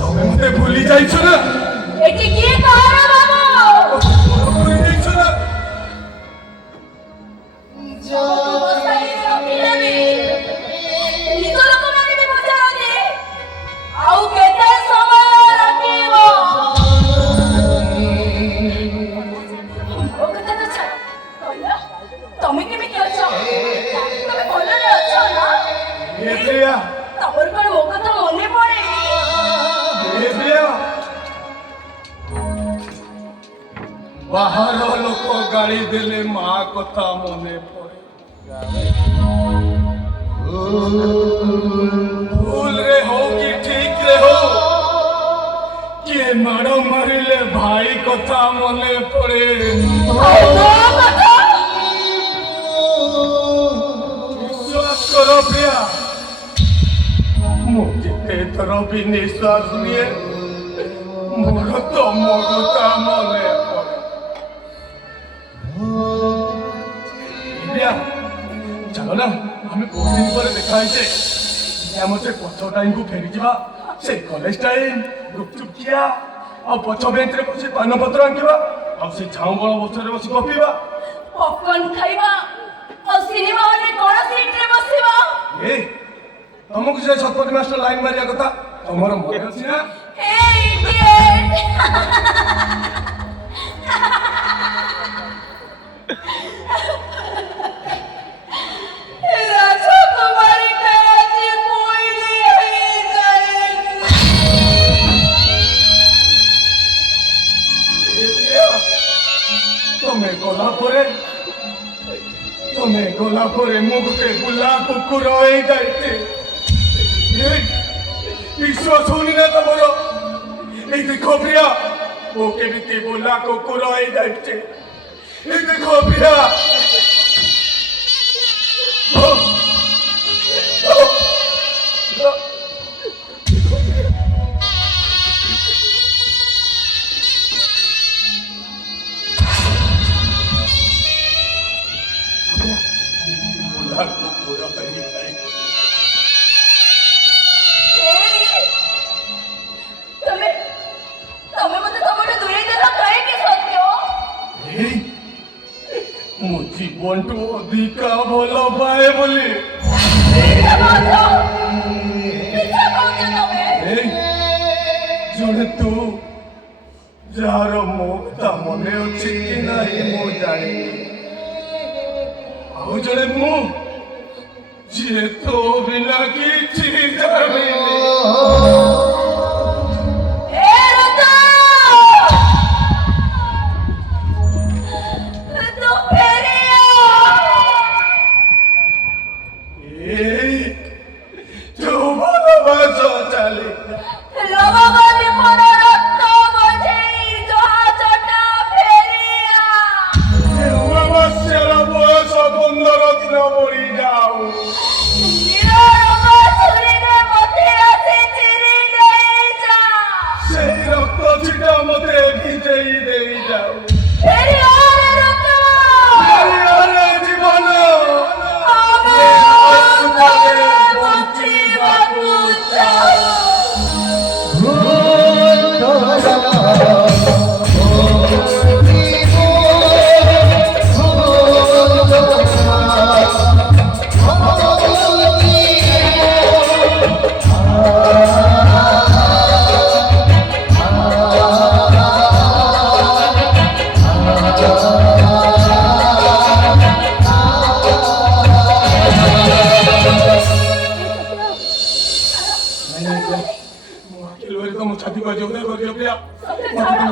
তুমি মতে ভুলি যাইছ না এটি কি কারণ বাবু ভুলি যাইছ না তুমি কেମିତି ଅଛ ତମେ ଭଲରେ ଅଛ ନା ଏ ପ୍ରିୟା ତମର କଣ ମୋ କଥା ମନେ ପଡେନି ଏ ପ୍ରିୟା ବାହାର ଲୋକ ଗାଳି ଦେଲେ ମା କଥା ମନେ ପଡେ ଭୁଲରେ ହଉ କି ଠିକରେ ହଉ କିଏ ମାଡ଼ ମାରିଲେ ଭାଇ କଥା ମନେ ପଡେ विश्वास करो प्रिया मुझे तेरा भी निश्वास लिए मोर तो मोगता मने पड़े प्रिया चलो ना हमें बहुत दिन पर देखा है हम से पछ टाइम को फेरी जीवा से कॉलेज टाइम गुपचुप किया और पछ बेंच रे बसी पान पत्र आंकिबा और से झाऊ बळ बसरे बसी गपीबा पॉपकॉर्न खाइबा और सिनेमा हॉल में कोन सीट रे बसिबा ए तुमको से सतपति मास्टर लाइन मारिया कथा तमरो मने अछि ना हे इडियट राजा कुमारी जी मोइली है जाए तुम्हें गोला परे मुगते बुला कुकुर होई जाइते विश्वास होनी ना तमरो ए देखो प्रिया वो केमिति बुला कुकुर होई जाइते ए देखो प्रिया জীবনটু অধিকা ভাল পায় বলে জনে তু যার মুখটা মনে ଅଛି କି ନାହିଁ ମୁଁ ଜାଣିନି ଆଉ ଜଣେ ମୁଁ ଯିଏ ତୋ ବିନା କିଛି ଜାଣିନି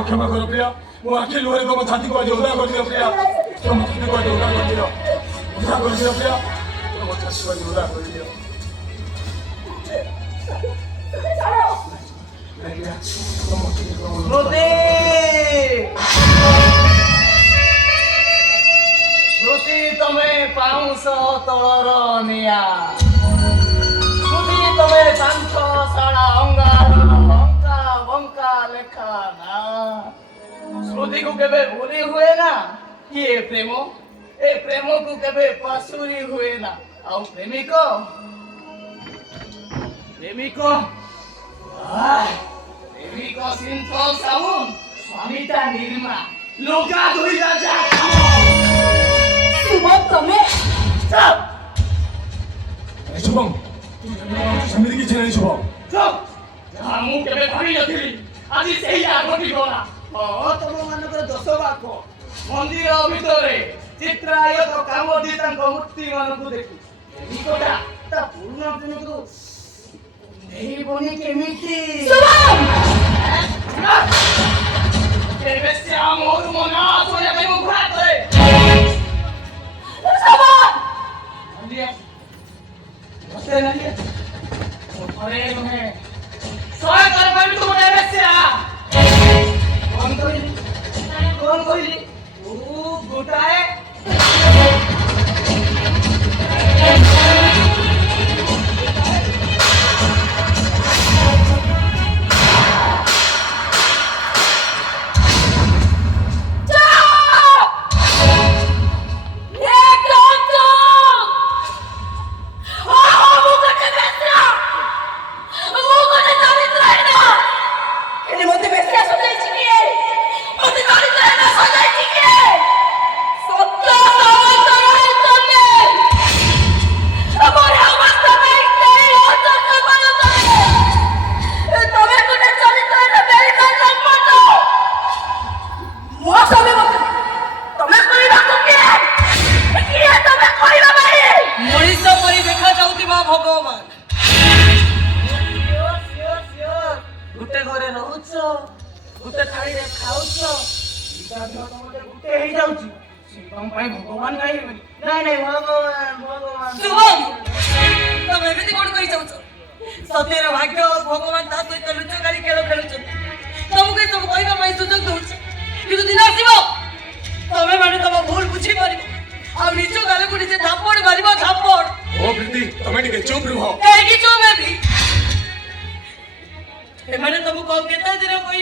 क्षमा करो प्रिया वो आखिर लोरे तुम छाती को जोदा कर दियो प्रिया तुम छाती को जोदा कर दियो प्रिया तुम छाती को जोदा कर दियो श्रुति तमे पाउस तलर निया श्रुति तमे कांथ साड़ा अंगार बंका बंका लेखा ना श्रुति को केबे भूली हुए ना ये प्रेम ए प्रेम को केबे पासुरी हुए ना आउ प्रेमिको प्रेमिको ଏଟା ନିର୍ମା ଲୁଗା ଧୋଇବା ଯା କାମ ଶୁଭମ ତମେ ଚୁପ୍ ଶୁଭମ ସେମିତି କିଛି ନାହିଁ ଶୁଭମ ଚୁପ୍ ଯାହା ମୁଁ କେବେ ଭାବି ନଥିଲି ଆଜି ସେଇଆ ଘଟିଗଲା ହଁ ତମମାନଙ୍କର ଦୋଷ ବାକ ମନ୍ଦିର ଭିତରେ ଚିତ୍ରାୟତ କାମୋଦି ତାଙ୍କ ମୂର୍ତ୍ତିମାନଙ୍କୁ ଦେଖି ନିକଟା ତା ପୁରୁଣା ଦିନକୁ ନେଇବନି କେମିତି ଶୁଭମ କେବେ ସେ ମୋର ମନ ଶୁଣିବା ପାଇଁ ମୁଁ ଘା କରେ ଶୁଭମ ମତେ ନାହିଁ ମୋ ଘରେ ନୁହେଁ ସହାୟ କରିବା ପାଇଁ ତୁ ଗୋଟେ ବେଶ୍ୟା କଣ କହିଲି ତୁ ଗୋଟାଏ ଘରେ ରହୁଛ ଗୋଟେ ଥାଳିରେ ଖାଉଛ ଗୋଟେ ହେଇଯାଉଛି ତମ ପାଇଁ ଭଗବାନ ଖାଇବେନି ନାଇଁ ନାଇଁ ଭଗବାନ ଶୁଭମ ତମେ ଏମିତି କଣ କହି ଯାଉଛ ସତ୍ୟର ଭାଗ୍ୟ ଭଗବାନ ତା ସହିତ ଲୁଚକାଳି ଖେଳ ଖେଳୁଛନ୍ତି ତମକୁ ଏସବୁ କହିବା ପାଇଁ ସୁଯୋଗ ଦଉଛି କିନ୍ତୁ ଦିନ ଆସିବ ତମେ ମାନେ ତମ ଭୁଲ ବୁଝିପାରିବ ଆଉ ନିଜ ଗାଲକୁ ନିଜେ ଥାପଡ଼ ମାରିବ ଥାପଡ଼ ଓ ପ୍ରୀତି ତମେ ଟିକେ ଚୁପ୍ ରୁହ କାହିଁକି ଚୁପ୍ ହେବି ଏମାନେ ତମକୁ କେତେ ଦିନ କହିବେ